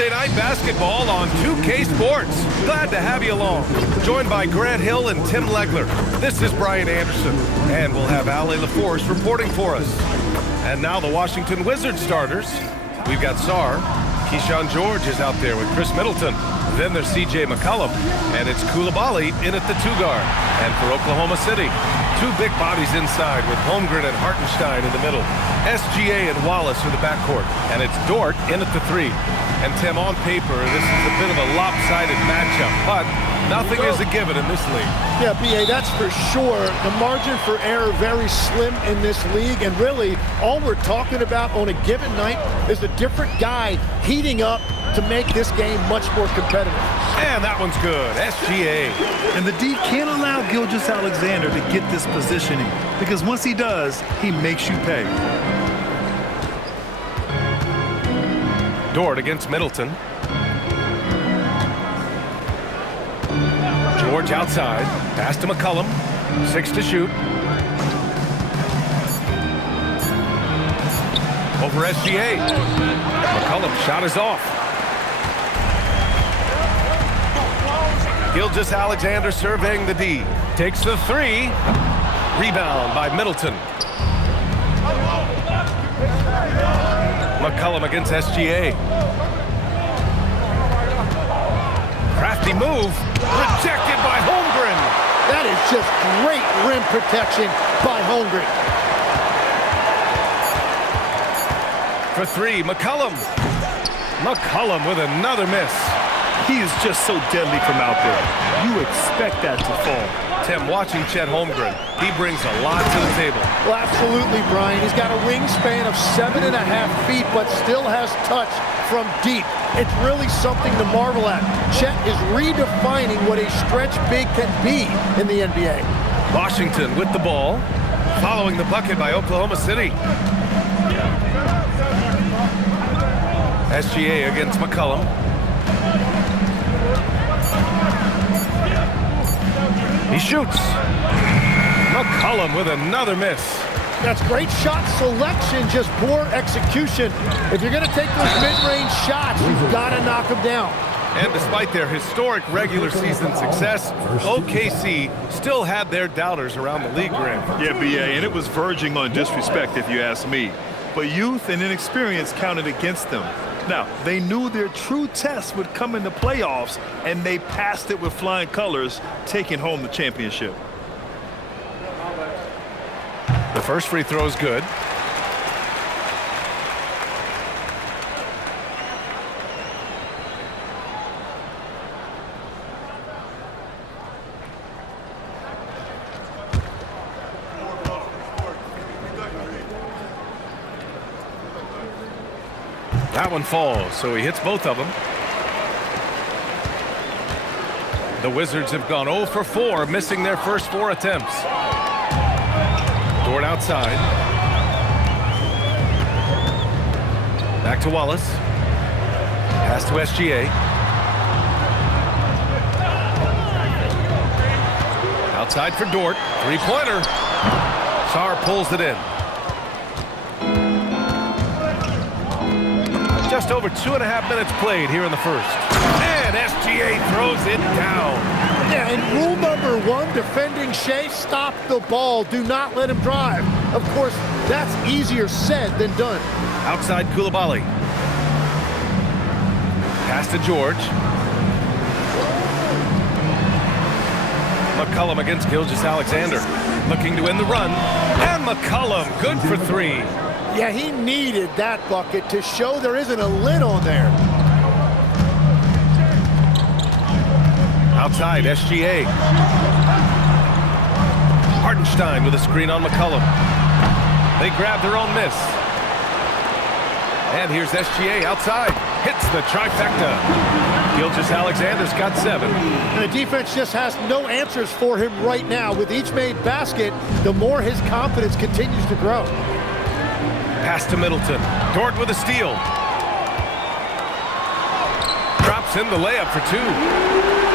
Thursday night basketball on 2K Sports. Glad to have you along. Joined by Grant Hill and Tim Legler. This is Brian Anderson. And we'll have Allie LaForce reporting for us. And now the Washington Wizards starters. We've got Sarr. Keyshawn George is out there with Chris Middleton. Then there's C.J. McCollum. And it's Coulibaly in at the 2-guard. And for Oklahoma City, two big bodies inside with Holmgren and Hartenstein in the middle. SGA and Wallace are the backcourt. And it's Dort in at the 3. And Tim, on paper, this is a bit of a lopsided matchup. But nothing is a given in this league. Yeah, B.A., that's for sure. The margin for error very slim in this league. And really, all we're talking about on a given night is a different guy heating up to make this game much more competitive. And that one's good. SGA. And the D can't allow Gilgeous-Alexander to get this positioning, because once he does, he makes you pay. Dort against Middleton. George outside. Pass to McCollum. 6 to shoot. Over SGA. McCollum shot is off. Gilgeous-Alexander surveying the D. Takes the 3. Rebound by Middleton. McCollum against SGA. Crafty move. Rejected by Holmgren. That is just great rim protection by Holmgren. For 3, McCollum. McCollum with another miss. He is just so deadly from out there. You expect that to fall. Tim, watching Chet Holmgren, he brings a lot to the table. Well, absolutely, Brian. He's got a wingspan of 7.5 feet, but still has touch from deep. It's really something to marvel at. Chet is redefining what a stretch big can be in the NBA. Washington with the ball, following the bucket by Oklahoma City. SGA against McCollum. He shoots. McCollum with another miss. That's great shot selection, just poor execution. If you're going to take those mid-range shots, you've got to knock them down. And despite their historic regular season success, OKC still had their doubters around the league rim. Yeah, B.A., and it was verging on disrespect if you ask me. But youth and inexperience counted against them. Now, they knew their true test would come in the playoffs, and they passed it with flying colors, taking home the championship. The first free throw is good. That one falls, so he hits both of them. The Wizards have gone 0 for 4, missing their first 4 attempts. Dort outside. Back to Wallace. Pass to SGA. Outside for Dort. Three-pointer. Sarr pulls it in. Just over 2.5 minutes played here in the first. And SGA throws it down. Yeah, and rule number 1, defending Shea, stop the ball. Do not let him drive. Of course, that's easier said than done. Outside Coulibaly. Pass to George. McCollum against Gilgeous-Alexander. Looking to win the run. And McCollum, good for 3. Yeah, he needed that bucket to show there isn't a lid on there. Outside, SGA. Hartenstein with a screen on McCollum. They grab their own miss. And here's SGA outside. Hits the trifecta. Gilgeous-Alexander's got 7. And the defense just has no answers for him right now. With each made basket, the more his confidence continues to grow. Pass to Middleton. Dort with a steal. Drops in the layup for 2.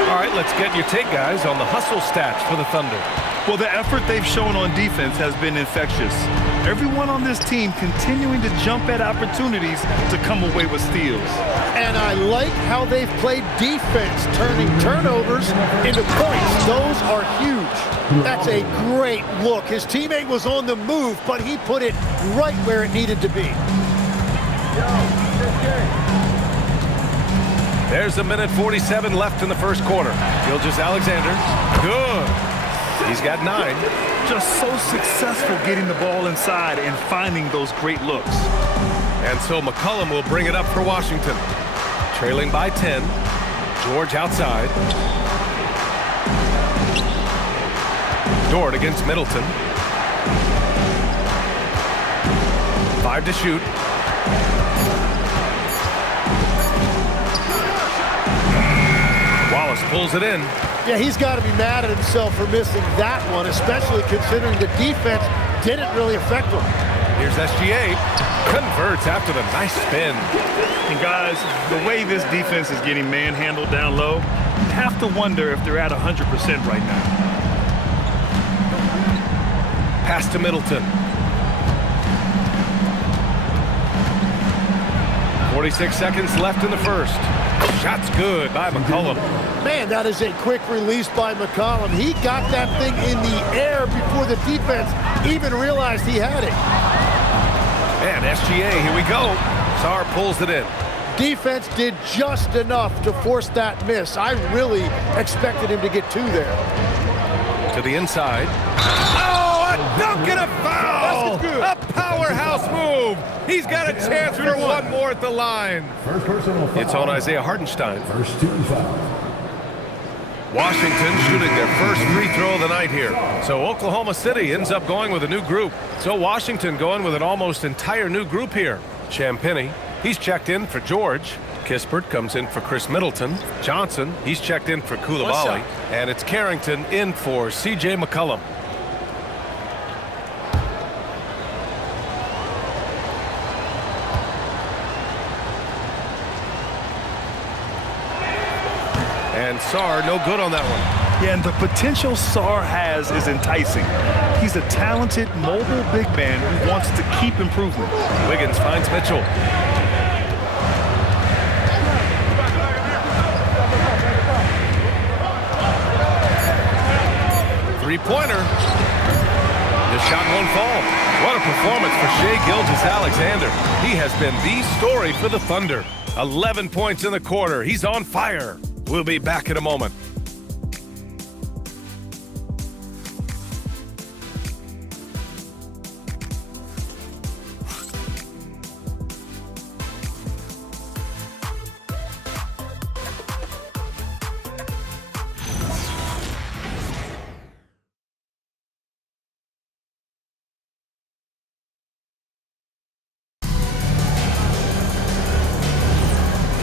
All right, let's get your take, guys, on the hustle stats for the Thunder. Well, the effort they've shown on defense has been infectious. Everyone on this team continuing to jump at opportunities to come away with steals. And I like how they've played defense, turning turnovers into points. Those are huge. That's a great look. His teammate was on the move, but he put it right where it needed to be. There's 1:47 left in the first quarter. Gilgeous-Alexander, good. He's got 9. Just so successful getting the ball inside and finding those great looks. And so McCollum will bring it up for Washington. Trailing by 10. George outside. Dort against Middleton. 5 to shoot. Wallace pulls it in. Yeah, he's got to be mad at himself for missing that one, especially considering the defense didn't really affect him. Here's SGA. Converts after the nice spin. And guys, the way this defense is getting manhandled down low, you have to wonder if they're at 100% right now. Pass to Middleton. 46 seconds left in the first. Shot's good by McCollum. Man, that is a quick release by McCollum. He got that thing in the air before the defense even realized he had it. And SGA, here we go. Sarr pulls it in. Defense did just enough to force that miss. I really expected him to get 2 there. To the inside. Oh, a dunk and a foul! A powerhouse move. He's got a chance for one more at the line. It's on Isaiah Hartenstein. First team foul. Washington shooting their first free throw of the night here. So Oklahoma City ends up going with a new group. So Washington going with an almost entire new group here. Champagnie, he's checked in for George. Kispert comes in for Chris Middleton. Johnson, he's checked in for Coulibaly. And it's Carrington in for C.J. McCollum. And Sarr, no good on that one. Yeah, and the potential Sarr has is enticing. He's a talented, mobile big man who wants to keep improvement. Wiggins finds Mitchell. Three-pointer. The shot won't fall. What a performance for Shai Gilgeous-Alexander. He has been the story for the Thunder. 11 points in the quarter. He's on fire. We'll be back in a moment.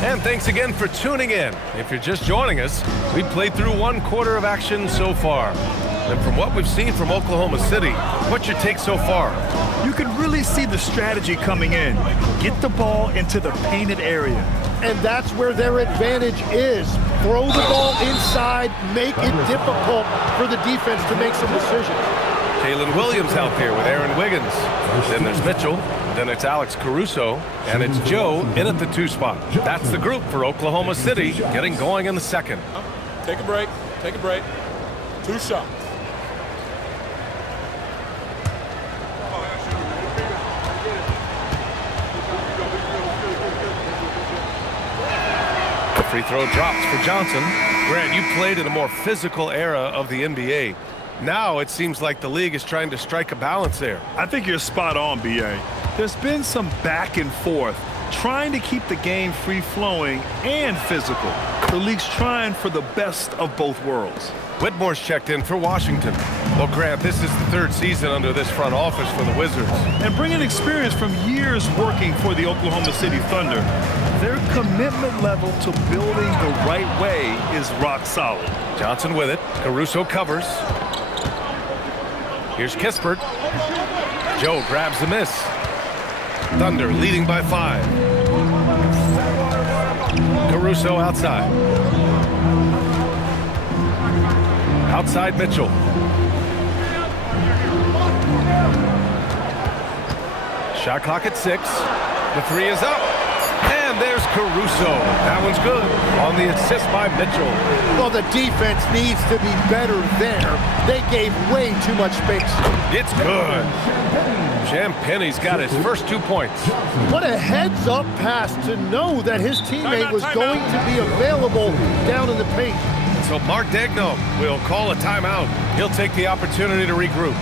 And thanks again for tuning in. If you're just joining us, we played through 1 quarter of action so far. And from what we've seen from Oklahoma City, what's your take so far? You can really see the strategy coming in. Get the ball into the painted area. And that's where their advantage is. Throw the ball inside, make it difficult for the defense to make some decisions. Jalen Williams out there with Aaron Wiggins. Then there's Mitchell. Then it's Alex Caruso. And it's Joe in at the 2 spot. That's the group for Oklahoma City getting going in the second. Take a break. Take a break. 2 shots. The free throw drops for Johnson. Grant, you played in a more physical era of the NBA. Now it seems like the league is trying to strike a balance there. I think you're spot on, B.A. There's been some back and forth, trying to keep the game free-flowing and physical. The league's trying for the best of both worlds. Whitmore's checked in for Washington. Well, Grant, this is the 3rd season under this front office for the Wizards. And bringing experience from years working for the Oklahoma City Thunder, their commitment level to building the right way is rock solid. Johnson with it. Caruso covers. Here's Kispert. Joe grabs the miss. Thunder leading by 5. Caruso outside. Outside Mitchell. Shot clock at 6. The 3 is up. And there's Caruso. That one's good. On the assist by Mitchell. Well, the defense needs to be better there. They gave way too much space. It's good. Champagne's got his first 2 points. What a heads-up pass to know that his teammate was going to be available down in the paint. So Mark Daigneault will call a timeout. He'll take the opportunity to regroup.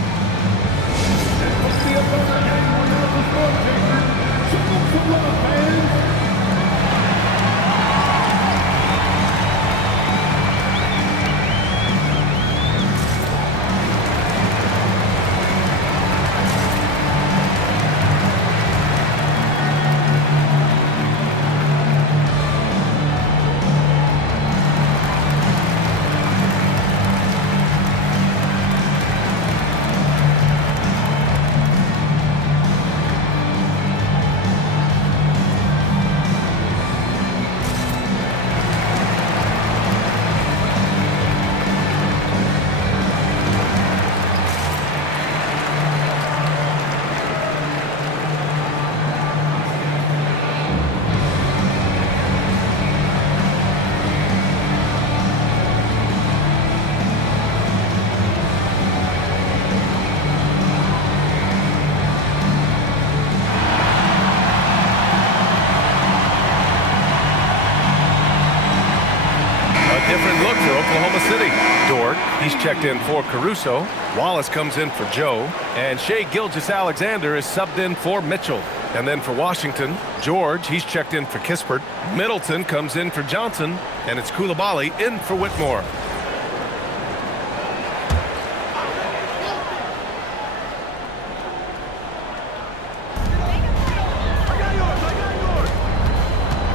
Different look for Oklahoma City. Dort, he's checked in for Caruso. Wallace comes in for Joe. And Shai Gilgeous-Alexander is subbed in for Mitchell. And then for Washington, George, he's checked in for Kispert. Middleton comes in for Johnson. And it's Coulibaly in for Whitmore.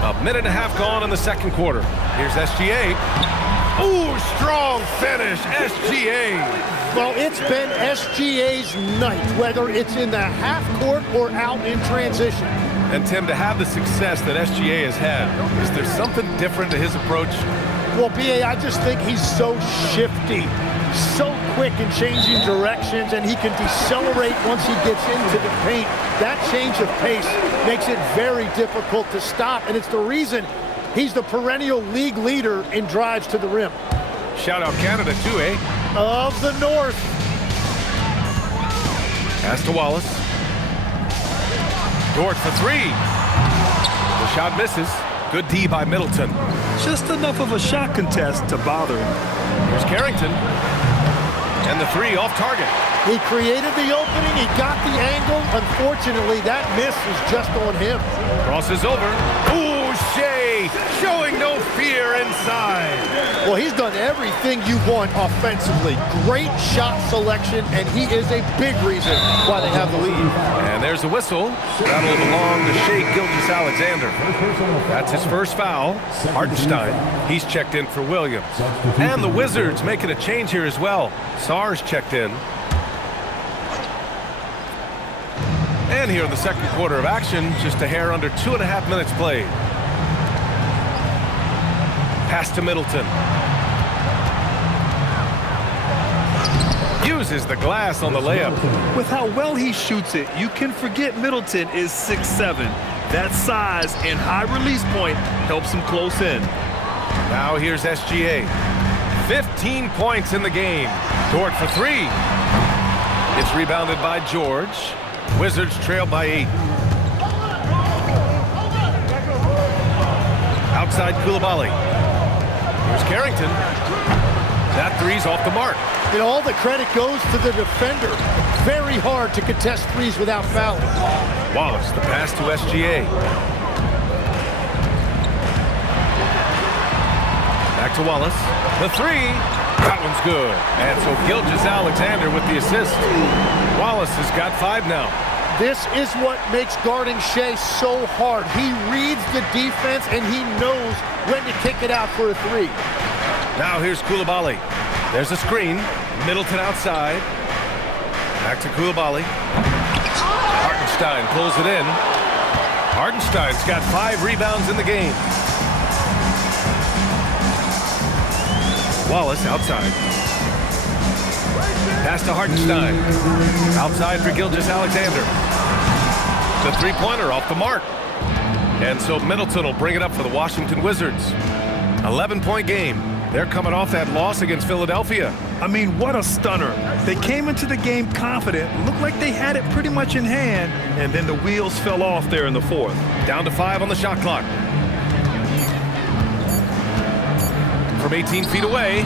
A minute and a half gone in the second quarter. Here's SGA. Ooh, strong finish, SGA. Well, it's been SGA's night, whether it's in the half court or out in transition. And Tim, to have the success that SGA has had, is there something different to his approach? Well, B.A., I just think he's so shifty, so quick in changing directions, and he can decelerate once he gets into the paint. That change of pace makes it very difficult to stop, and it's the reason he's the perennial league leader in drives to the rim. Shout out Canada too, eh? Of the North. Pass to Wallace. Dort for 3. The shot misses. Good D by Middleton. Just enough of a shot contest to bother him. Here's Carrington. And the 3 off target. He created the opening, he got the angle. Unfortunately, that miss is just on him. Crosses over. Ooh, Shai showing no fear inside. Well, he's done everything you want offensively. Great shot selection, and he is a big reason why they have the lead. And there's the whistle. That'll belong to Shai Gilgeous-Alexander. That's his first foul. Hartenstein, he's checked in for Williams. And the Wizards making a change here as well. Sarge checked in. And here in the second quarter of action, just a hair under 2.5 minutes played. Pass to Middleton. Uses the glass on the layup. With how well he shoots it, you can forget Middleton is 6'7". That size and high release point helps him close in. Now here's SGA. 15 points in the game. Dort for 3. It's rebounded by George. Wizards trail by 8. Outside Coulibaly. Here's Carrington. That 3's off the mark. And all the credit goes to the defender. Very hard to contest threes without fouling. Wallace, the pass to SGA. Back to Wallace. The 3. That one's good. And so Gilgeous-Alexander with the assist. Wallace has got 5 now. This is what makes guarding Shai so hard. He reads the defense, and he knows when to kick it out for a 3. Now here's Coulibaly. There's a screen. Middleton outside. Back to Coulibaly. Hartenstein pulls it in. Hartenstein's got 5 rebounds in the game. Wallace outside. Pass to Hartenstein. Outside for Gilgeous-Alexander. the three-pointer off the mark. And so Middleton will bring it up for the Washington Wizards. 11-point game. They're coming off that loss against Philadelphia. I mean, what a stunner. They came into the game confident, looked like they had it pretty much in hand, and then the wheels fell off there in the fourth. Down to 5 on the shot clock. From 18 feet away,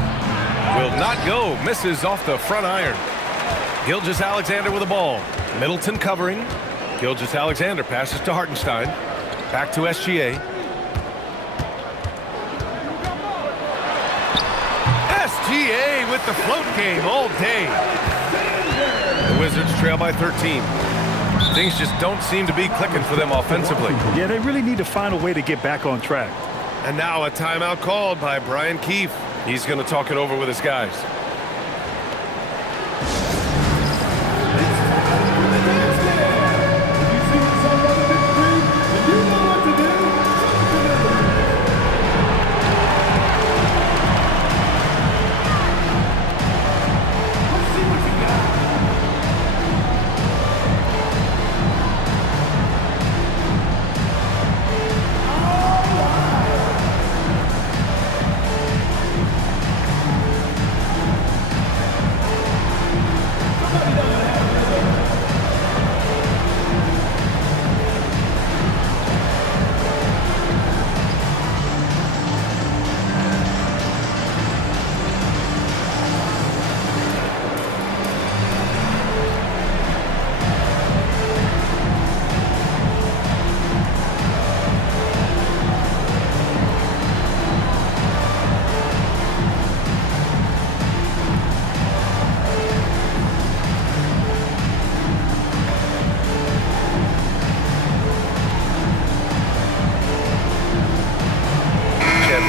will not go. Misses off the front iron. Gilgeous-Alexander with the ball. Middleton covering. Gilgeous-Alexander passes to Hartenstein. Back to SGA. SGA with the float game all day. The Wizards trail by 13. Things just don't seem to be clicking for them offensively. Yeah, they really need to find a way to get back on track. And now a timeout called by Brian Keefe. He's going to talk it over with his guys.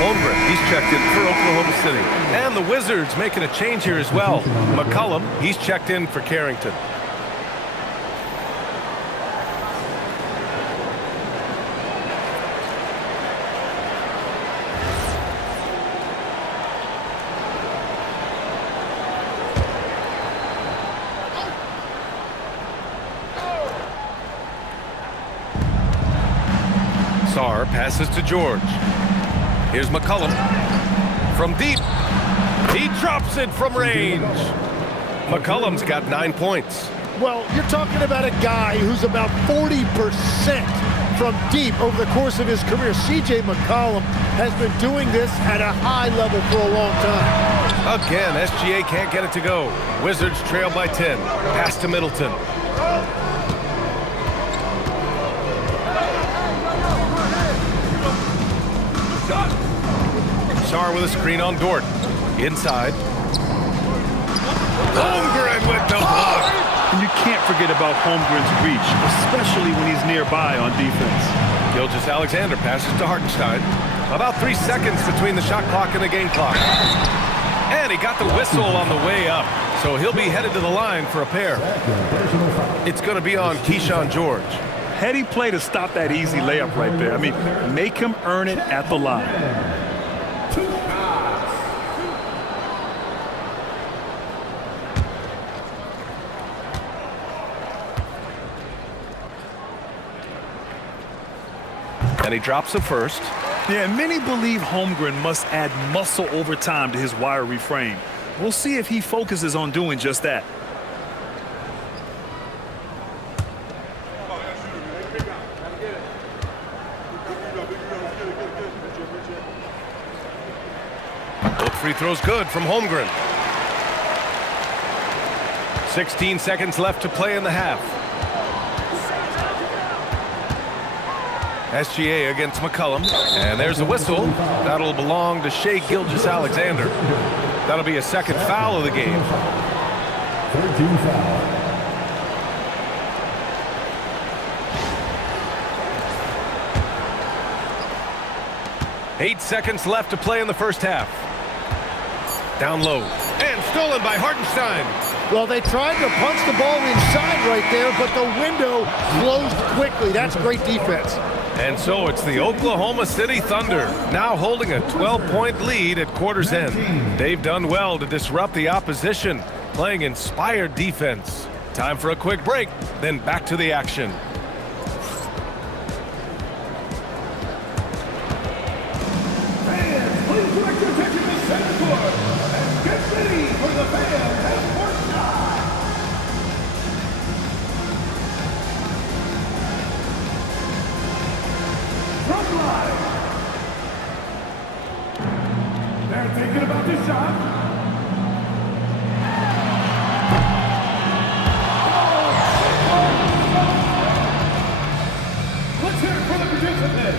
Holmgren, he's checked in for Oklahoma City. And the Wizards making a change here as well. McCollum, he's checked in for Carrington. Sarr passes to George. Here's McCollum from deep. He drops it from range. McCollum's got 9 points. Well, you're talking about a guy who's about 40% from deep over the course of his career. C.J. McCollum has been doing this at a high level for a long time. Again, SGA can't get it to go. Wizards trail by 10. Pass to Middleton. Sarr with a screen on Dort. Inside. Holmgren with the block. And you can't forget about Holmgren's reach, especially when he's nearby on defense. Gilgeous-Alexander passes to Hartenstein. About 3 seconds between the shot clock and the game clock. And he got the whistle on the way up, so he'll be headed to the line for a pair. It's going to be on Keyshawn George. Heady play to stop that easy layup right there. I mean, make him earn it at the line. And he drops the first. Yeah, many believe Holmgren must add muscle over time to his wiry frame. We'll see if he focuses on doing just that. Both free throws good from Holmgren. 16 seconds left to play in the half. SGA against McCollum, and there's a whistle. That'll belong to Shai Gilgeous-Alexander. That'll be a second foul of the game. 13 foul. Eight seconds left to play in the first half. Down low, and stolen by Hartenstein. Well, they tried to punch the ball inside right there, but the window closed quickly. That's great defense. And so it's the Oklahoma City Thunder now holding a 12-point lead at quarter's end. They've done well to disrupt the opposition, playing inspired defense. Time for a quick break, then back to the action. center court and get ready for the fans at court side. Front line. They're thinking about this shot. Let's hear it for the participant.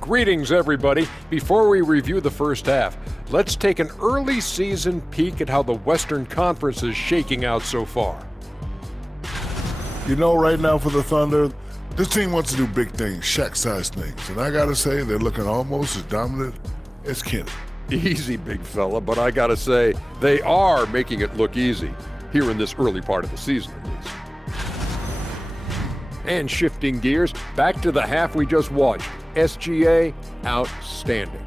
Greetings, everybody. Before we review the first half, let's take an early season peek at how the Western Conference is shaking out so far. You know, right now for the Thunder, this team wants to do big things, Shaq-sized things. And I got to say, they're looking almost as dominant as Kenny. Easy, big fella, but I gotta say, they are making it look easy, here in this early part of the season at least. And shifting gears, back to the half we just watched. SGA, outstanding.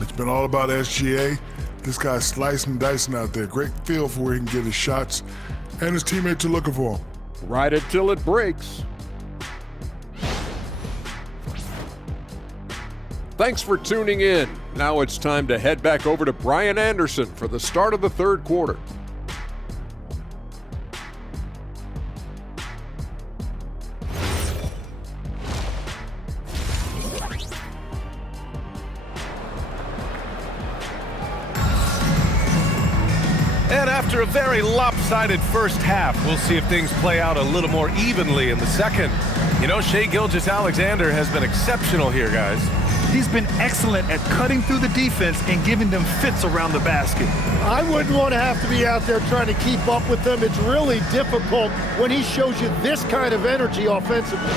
It's been all about SGA. This guy's slicing and dicing out there. Great feel for where he can get his shots, and his teammates are looking for him. Ride it till it breaks. Thanks for tuning in. Now it's time to head back over to Brian Anderson for the start of the third quarter. And after a very lopsided first half, we'll see if things play out a little more evenly in the second. You know, Shai Gilgeous-Alexander has been exceptional here, guys. He's been excellent at cutting through the defense and giving them fits around the basket. I wouldn't want to have to be out there trying to keep up with them. It's really difficult when he shows you this kind of energy offensively.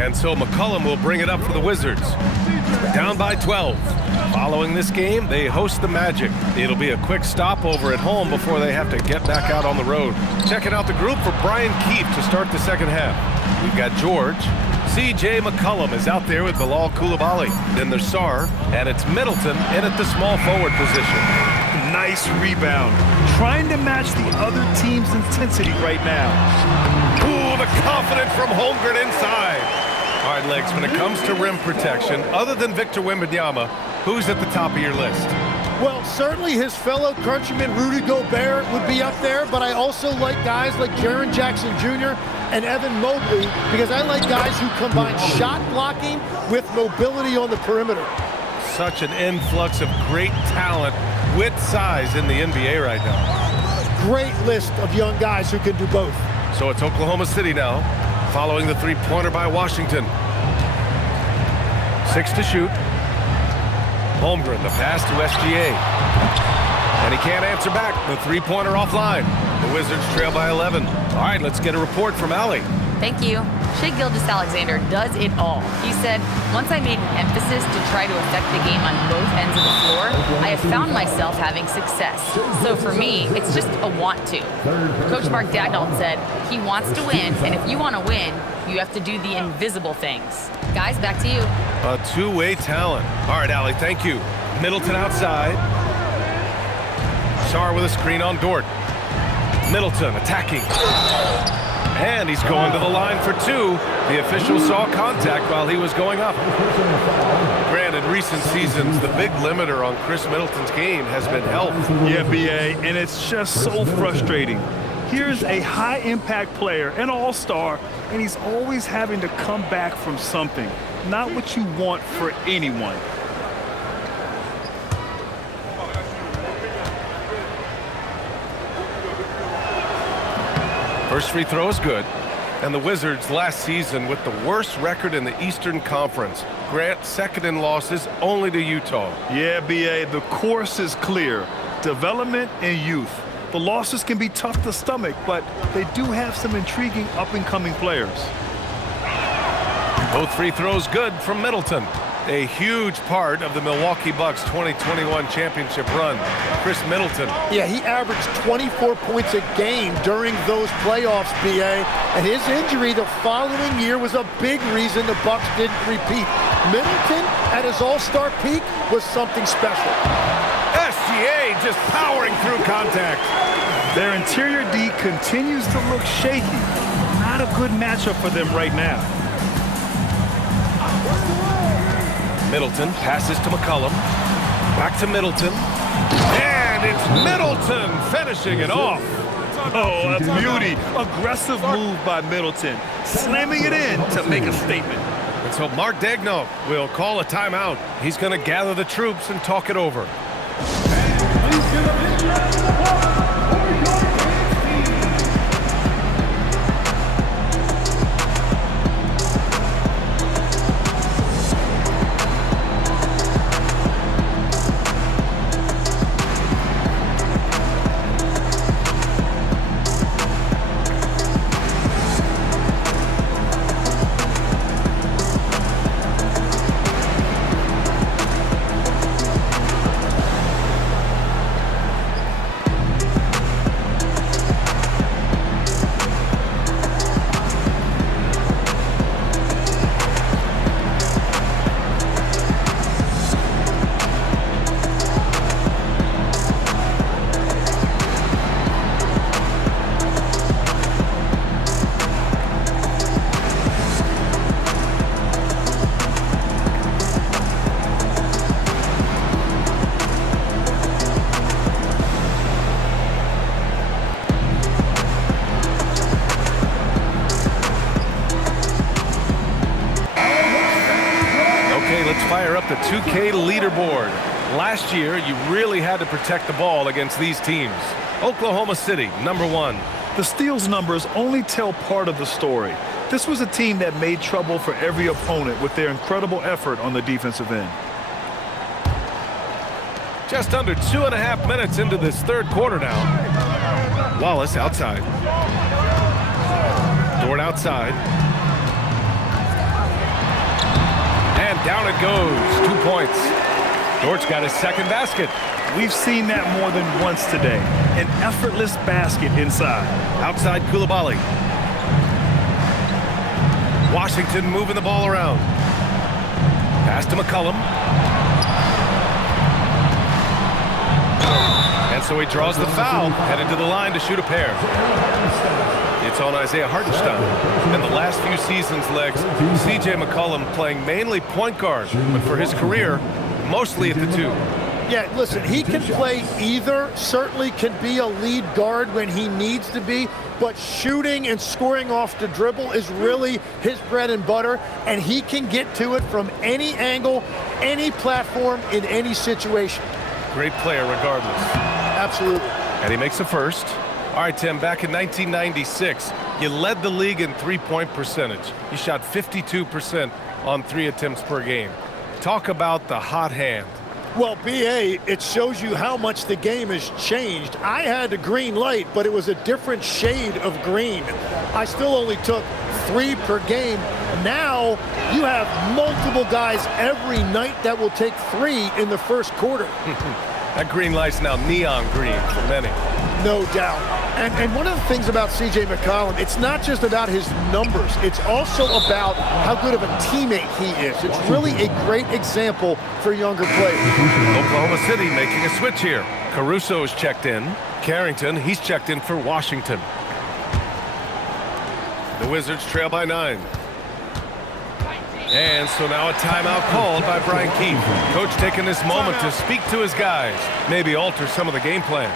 And so McCollum will bring it up for the Wizards. Down by 12. Following this game, they host the Magic. It'll be a quick stopover at home before they have to get back out on the road. Checking out the group for Brian Keefe to start the second half. We've got George. C.J. McCollum is out there with Bilal Coulibaly. Then there's Sarr, and it's Middleton in at the small forward position. Nice rebound. Trying to match the other team's intensity right now. Ooh, the confidence from Holmgren inside. All right, Legs, when it comes to rim protection, other than Victor Wembanyama, who's at the top of your list? Well, certainly his fellow countryman Rudy Gobert would be up there, but I also like guys like Jaren Jackson Jr. and Evan Mobley because I like guys who combine shot blocking with mobility on the perimeter. Such an influx of great talent with size in the NBA right now. Great list of young guys who can do both. So it's Oklahoma City now, following the three-pointer by Washington. 6 to shoot. Holmgren, the pass to SGA. And he can't answer back. The three-pointer offline. The Wizards trail by 11. All right, let's get a report from Allie. Thank you. Shai Gilgeous-Alexander does it all. He said, once I made an emphasis to try to affect the game on both ends of the floor, I have found myself having success. So for me, it's just a want to. Coach Mark Daigneault said, he wants to win, and if you want to win, you have to do the invisible things. Guys, back to you. A two-way talent. All right, Allie, thank you. Middleton outside. Sarr with a screen on Dort. Middleton attacking. And he's going to the line for two. The official saw contact while he was going up. Granted, recent seasons, the big limiter on Chris Middleton's game has been health. Yeah, B.A., and it's just so frustrating. Here's a high-impact player, an all-star, and he's always having to come back from something. Not what you want for anyone. First free throw is good. And the Wizards last season with the worst record in the Eastern Conference. Grant, second in losses only to Utah. Yeah, B.A., the course is clear. Development and youth. The losses can be tough to stomach, but they do have some intriguing up-and-coming players. Both free throws good from Middleton. A huge part of the Milwaukee Bucks 2021 championship run. Chris Middleton. Yeah, he averaged 24 points a game during those playoffs, B.A., and his injury the following year was a big reason the Bucks didn't repeat. Middleton, at his all-star peak, was something special. SGA just powering through contact. Their interior D continues to look shaky. Not a good matchup for them right now. Middleton passes to McCollum. Back to Middleton. And it's Middleton finishing it off. Oh, a beauty. Aggressive move by Middleton. Slamming it in to make a statement. And so Mark Daigneault will call a timeout. He's going to gather the troops and talk it over. Fire up the 2K leaderboard. Last year, you really had to protect the ball against these teams. Oklahoma City, #1. The steals numbers only tell part of the story. This was a team that made trouble for every opponent with their incredible effort on the defensive end. Just under 2.5 minutes into this third quarter now. Wallace outside. Dort outside. And down it goes. 2 points. Dort's got his second basket. We've seen that more than once today. An effortless basket inside. Outside Coulibaly. Washington moving the ball around. Pass to McCollum. And so he draws the foul, headed to the line to shoot a pair. It's on Isaiah Hartenstein. And the last few seasons, Legs, C.J. McCollum playing mainly point guard, but for his career, mostly at the 2. Yeah, listen, he can play either, certainly can be a lead guard when he needs to be, but shooting and scoring off the dribble is really his bread and butter, and he can get to it from any angle, any platform, in any situation. Great player regardless. Absolutely. And he makes the first. All right, Tim, back in 1996, you led the league in three-point percentage. You shot 52% on 3 attempts per game. Talk about the hot hand. Well, B.A., it shows you how much the game has changed. I had a green light, but it was a different shade of green. I still only took 3 per game. Now you have multiple guys every night that will take 3 in the first quarter. That green light's now neon green for many. No doubt. And one of the things about C.J. McCollum, it's not just about his numbers. It's also about how good of a teammate he is. It's really a great example for younger players. Oklahoma City making a switch here. Caruso's checked in. Carrington, he's checked in for Washington. The Wizards trail by 9. And so now a timeout called by Brian Keefe. Coach taking this moment to speak to his guys, maybe alter some of the game plan.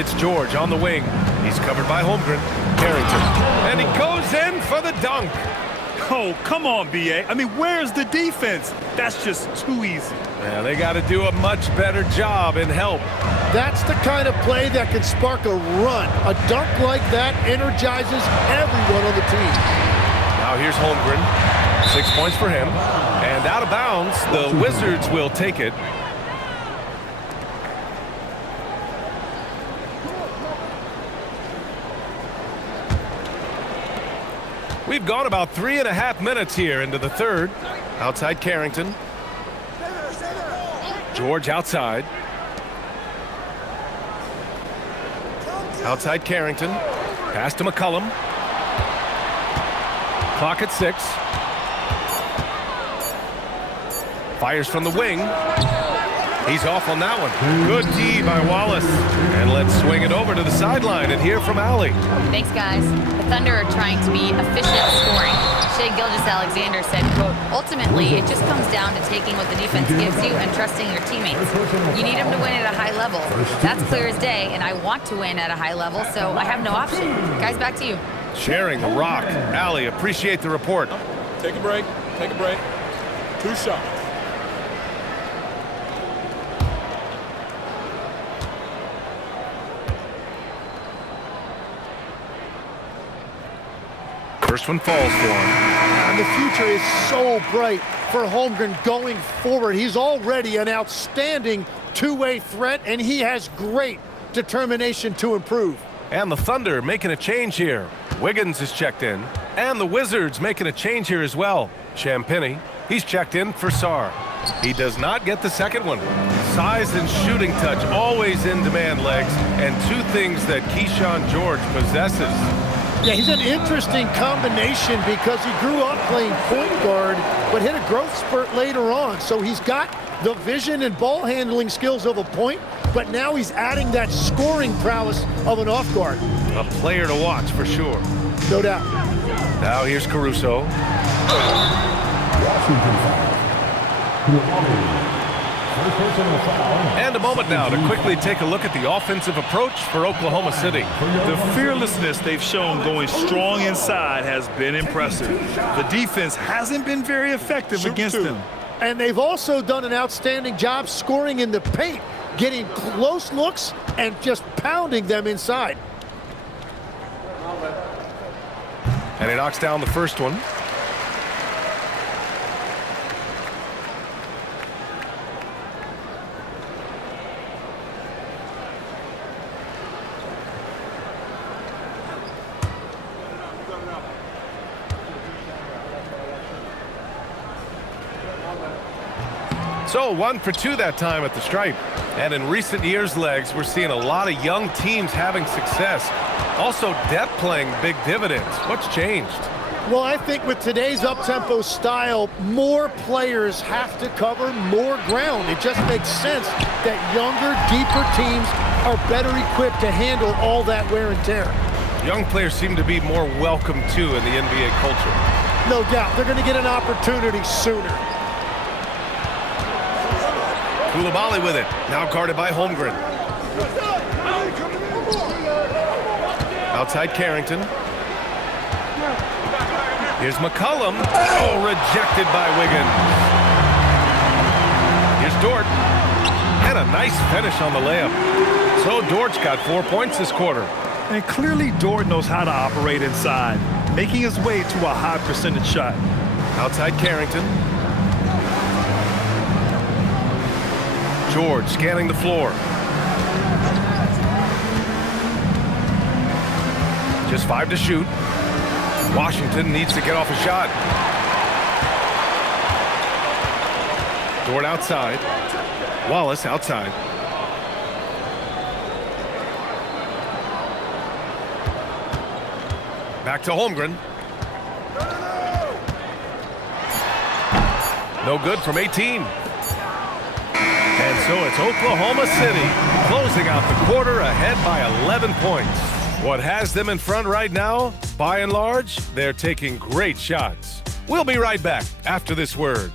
It's George on the wing. He's covered by Holmgren. Carrington. And he goes in for the dunk. Oh, come on, B.A. I mean, where's the defense? That's just too easy. Yeah, they got to do a much better job in help. That's the kind of play that can spark a run. A dunk like that energizes everyone on the team. Now here's Holmgren. 6 points for him. And out of bounds, the Wizards will take it. We've gone about 3.5 minutes here into the third. Outside Carrington. George outside. Outside Carrington. Pass to McCollum. Clock at 6. Fires from the wing. He's off on that one. Good D by Wallace. And let's swing it over to the sideline and hear from Allie. Thanks, guys. The Thunder are trying to be efficient scoring. Shai Gilgeous-Alexander said, quote, ultimately, it just comes down to taking what the defense gives you and trusting your teammates. You need them to win at a high level. That's clear as day, and I want to win at a high level, so I have no option. Guys, back to you. Sharing the rock. Allie, appreciate the report. Take a break. Take a break. 2 shots. First one falls for him. And the future is so bright for Holmgren going forward. He's already an outstanding two-way threat, and he has great determination to improve. And the Thunder making a change here. Wiggins is checked in. And the Wizards making a change here as well. Champagnie, he's checked in for Sarr. He does not get the second one. Size and shooting touch always in demand, legs, and 2 things that Keyshawn George possesses. Yeah, he's an interesting combination because he grew up playing point guard, but hit a growth spurt later on. So he's got the vision and ball handling skills of a point, but now he's adding that scoring prowess of an off guard. A player to watch for sure. No doubt. Now here's Caruso. And a moment now to quickly take a look at the offensive approach for Oklahoma City. The fearlessness they've shown going strong inside has been impressive. The defense hasn't been very effective against them. And they've also done an outstanding job scoring in the paint, getting close looks and just pounding them inside. And he knocks down the first one. So 1 for 2 that time at the stripe. And in recent years, legs, we're seeing a lot of young teams having success. Also, depth playing big dividends. What's changed? Well, I think with today's up-tempo style, more players have to cover more ground. It just makes sense that younger, deeper teams are better equipped to handle all that wear and tear. Young players seem to be more welcome, too, in the NBA culture. No doubt. They're going to get an opportunity sooner. Coulibaly with it. Now guarded by Holmgren. Outside Carrington. Here's McCollum. Oh, rejected by Wiggins. Here's Dort. And a nice finish on the layup. So Dort's got 4 points this quarter. And clearly Dort knows how to operate inside, making his way to a high percentage shot. Outside Carrington. George scanning the floor. Just 5 to shoot. Washington needs to get off a shot. Dort outside. Wallace outside. Back to Holmgren. No good from 18. And so it's Oklahoma City closing out the quarter ahead by 11 points. What has them in front right now? By and large, they're taking great shots. We'll be right back after this word.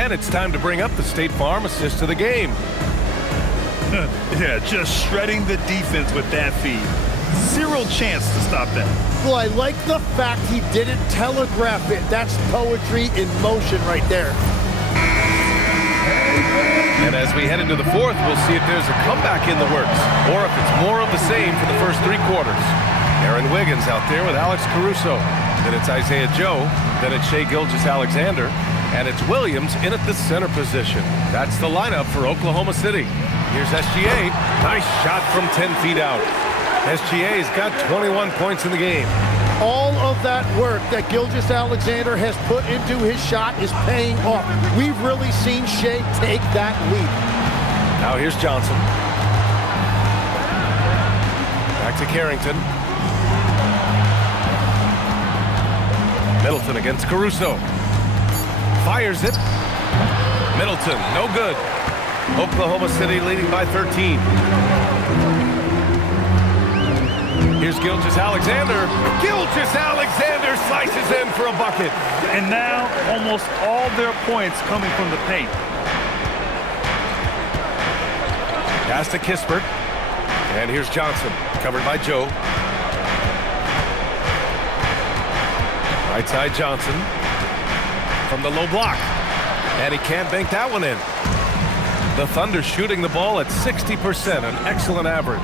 And it's time to bring up the State Farm assist of the game. Yeah, just shredding the defense with that feed. Zero chance to stop that. Well, I like the fact he didn't telegraph it. That's poetry in motion right there. And as we head into the fourth, we'll see if there's a comeback in the works or if it's more of the same for the first 3 quarters. Aaron Wiggins out there with Alex Caruso. Then it's Isaiah Joe. Then it's Shai Gilgeous-Alexander. And it's Williams in at the center position. That's the lineup for Oklahoma City. Here's SGA. Nice shot from 10 feet out. SGA's got 21 points in the game. All of that work that Gilgeous-Alexander has put into his shot is paying off. We've really seen Shai take that lead. Now here's Johnson. Back to Carrington. Middleton against Caruso. Fires it. Middleton, no good. Oklahoma City leading by 13. Here's Gilgeous-Alexander. Gilgeous-Alexander slices in for a bucket. And now almost all their points coming from the paint. Pass to Kispert. And here's Johnson, covered by Joe. Right side Johnson. From the low block. And he can't bank that one in. The Thunder shooting the ball at 60%, an excellent average.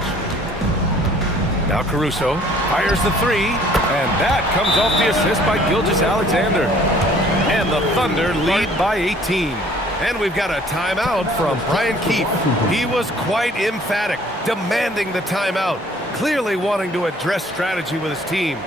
Now Caruso fires the 3, and that comes off the assist by Gilgeous-Alexander. And the Thunder lead by 18. And we've got a timeout from Brian Keefe. He was quite emphatic, demanding the timeout, clearly wanting to address strategy with his team.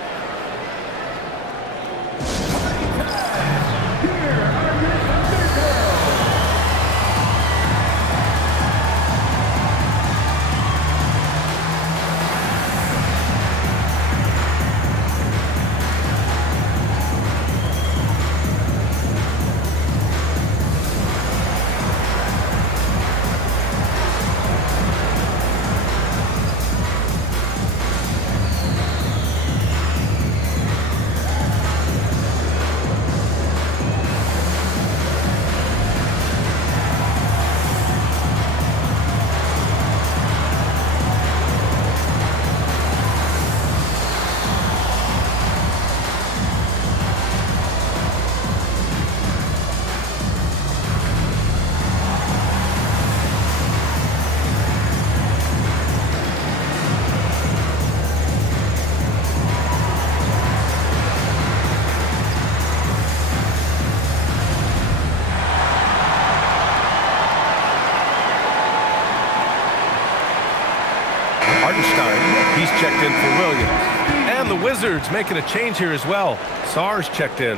He's checked in for Williams. And the Wizards making a change here as well. Sarge checked in.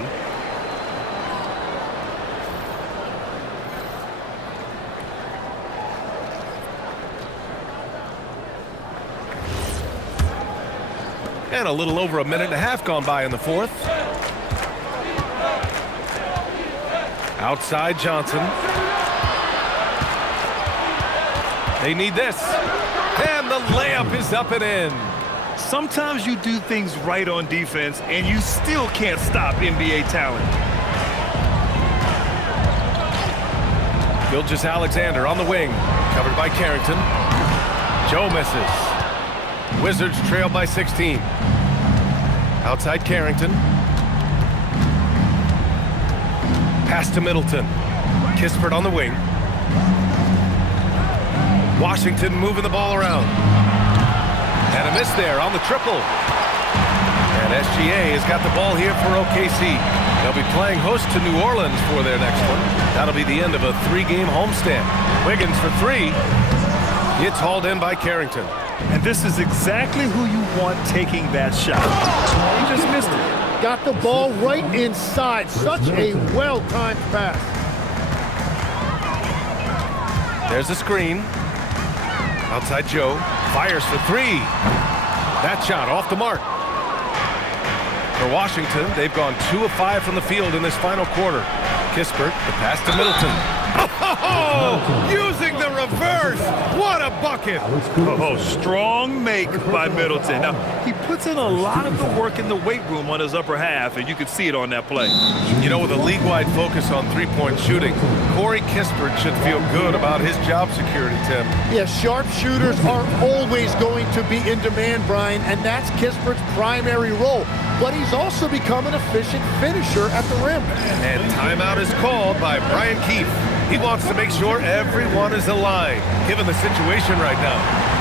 And a little over a minute and a half gone by in the fourth. Outside Johnson. They need this. And the layup is up and in. Sometimes you do things right on defense and you still can't stop NBA talent. Gilgeous-Alexander on the wing, covered by Carrington. Joe misses. Wizards trail by 16. Outside Carrington. Pass to Middleton. Kispert on the wing. Washington moving the ball around. And a miss there on the triple. And SGA has got the ball here for OKC. They'll be playing host to New Orleans for their next one. That'll be the end of a 3-game homestand. Wiggins for 3. It's hauled in by Carrington. And this is exactly who you want taking that shot. He just missed it. Got the ball right inside. Such a well-timed pass. There's a screen. Outside Joe. Fires for 3. That shot off the mark. For Washington, they've gone 2 of 5 from the field in this final quarter. Kispert, the pass to Middleton. Oh, using the reverse. What a bucket. Oh, strong make by Middleton. Now, he puts in a lot of the work in the weight room on his upper half, and you can see it on that play. You know, with a league-wide focus on three-point shooting, Corey Kispert should feel good about his job security, Tim. Yeah, sharpshooters are always going to be in demand, Brian, and that's Kispert's primary role. But he's also become an efficient finisher at the rim. And timeout is called by Brian Keefe. He wants to make sure everyone is aligned, given the situation right now.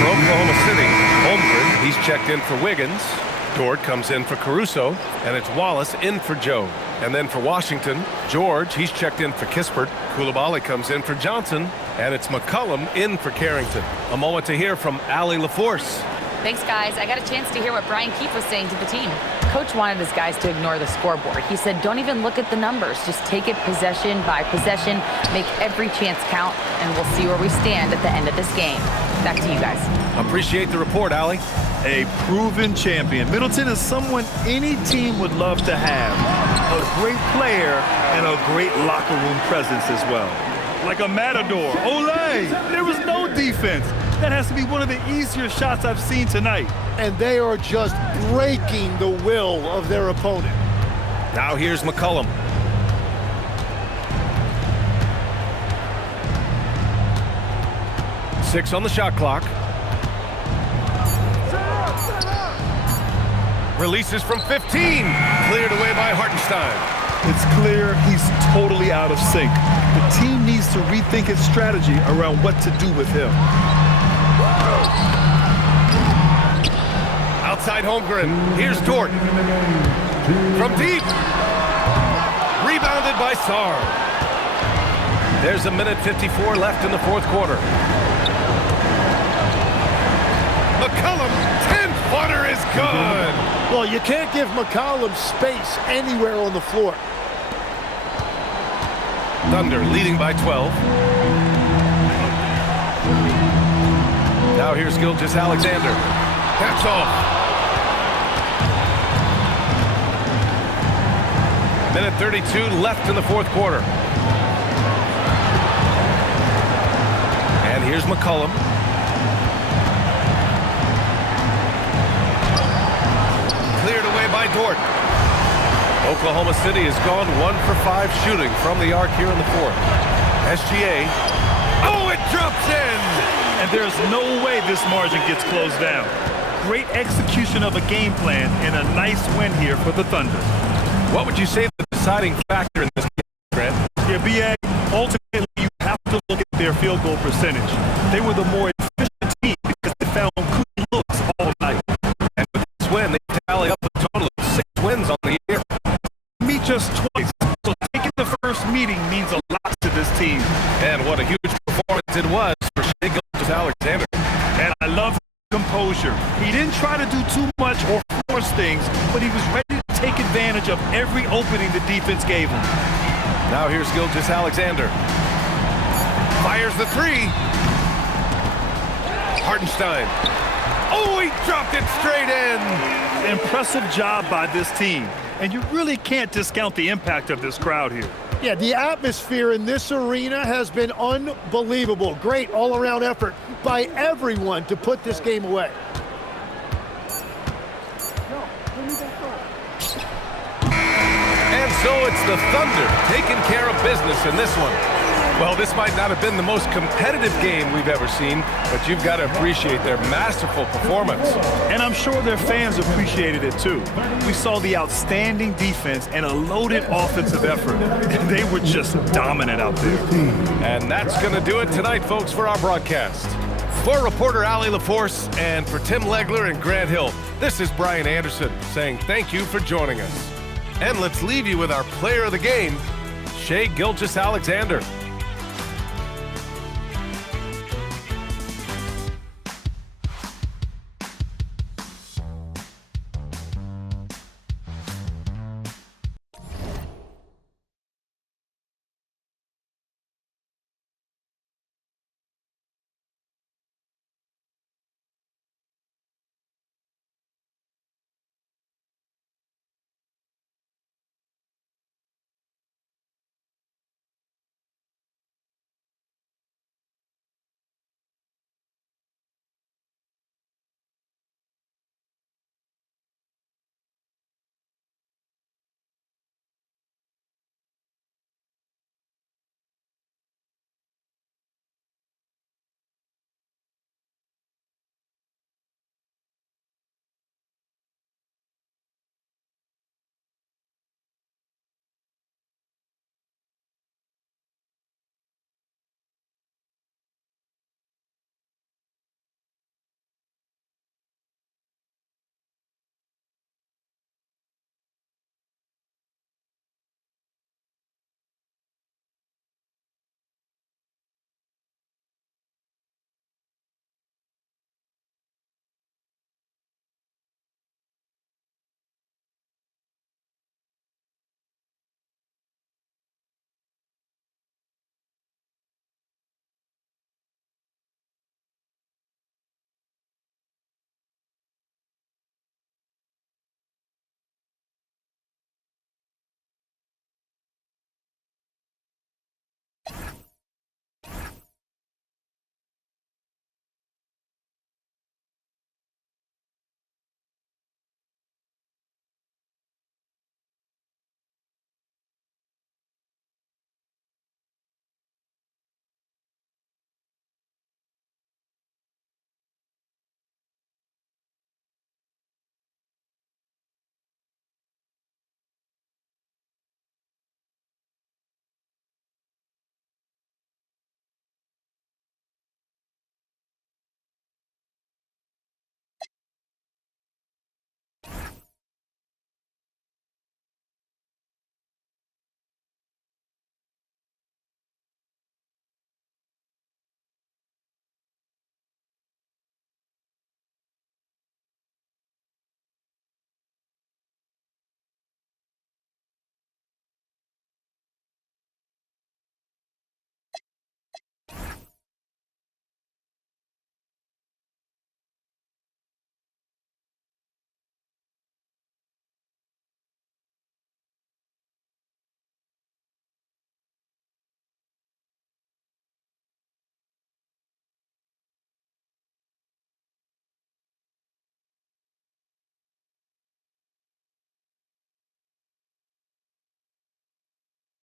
For Oklahoma City, Holmgren, he's checked in for Wiggins. Dort comes in for Caruso, and it's Wallace in for Joe. And then for Washington, George, he's checked in for Kispert. Coulibaly comes in for Johnson, and it's McCollum in for Carrington. A moment to hear from Allie LaForce. Thanks, guys. I got a chance to hear what Brian Keefe was saying to the team. Coach wanted his guys to ignore the scoreboard. He said, don't even look at the numbers. Just take it possession by possession, make every chance count, and we'll see where we stand at the end of this game. Back to you guys. Appreciate the report, Allie. A proven champion. Middleton is someone any team would love to have. A great player and a great locker room presence as well. Like a matador. Olay! There was no defense. That has to be one of the easier shots I've seen tonight. And they are just breaking the will of their opponent. Now here's McCollum. Six on the shot clock. Releases from 15. Cleared away by Hartenstein. It's clear he's totally out of sync. The team needs to rethink its strategy around what to do with him. Outside Holmgren. Here's Dort. From deep. Rebounded by Sarr. There's a minute 54 left in the fourth quarter. McCollum, 10-footer is good. Well, you can't give McCollum space anywhere on the floor. Thunder leading by 12. Now here's Gilgeous-Alexander. That's off. Minute 32 left in the fourth quarter. And here's McCollum. Cleared away by Dort. Oklahoma City has gone 1 for 5 shooting from the arc here in the fourth. SGA. Oh, it drops in! And there's no way this margin gets closed down. Great execution of a game plan and a nice win here for the Thunder. What would you say the deciding factor in this game, Grant? Yeah, B.A., ultimately you have to look at their field goal percentage. They were the more efficient team because they found good looks all night. And with this win, they tally up a total of 6 wins on the year. Meet just twice, so taking the first meeting means a lot to this team. And what a huge performance it was for Shai Gilgeous-Alexander. And I love composure. He didn't try to do too much or force things, but he was ready to take advantage of every opening the defense gave him. Now here's Gilgeous-Alexander. Fires the three. Hartenstein. Oh, he dropped it straight in. Impressive job by this team. And you really can't discount the impact of this crowd here. Yeah, the atmosphere in this arena has been unbelievable. Great all-around effort by everyone to put this game away. And so it's the Thunder taking care of business in this one. Well, this might not have been the most competitive game we've ever seen, but you've got to appreciate their masterful performance. And I'm sure their fans appreciated it too. We saw the outstanding defense and a loaded offensive effort. They were just dominant out there. And that's going to do it tonight, folks, for our broadcast. For reporter Allie LaForce and for Tim Legler and Grant Hill, this is Brian Anderson saying thank you for joining us. And let's leave you with our player of the game, Shai Gilgeous-Alexander.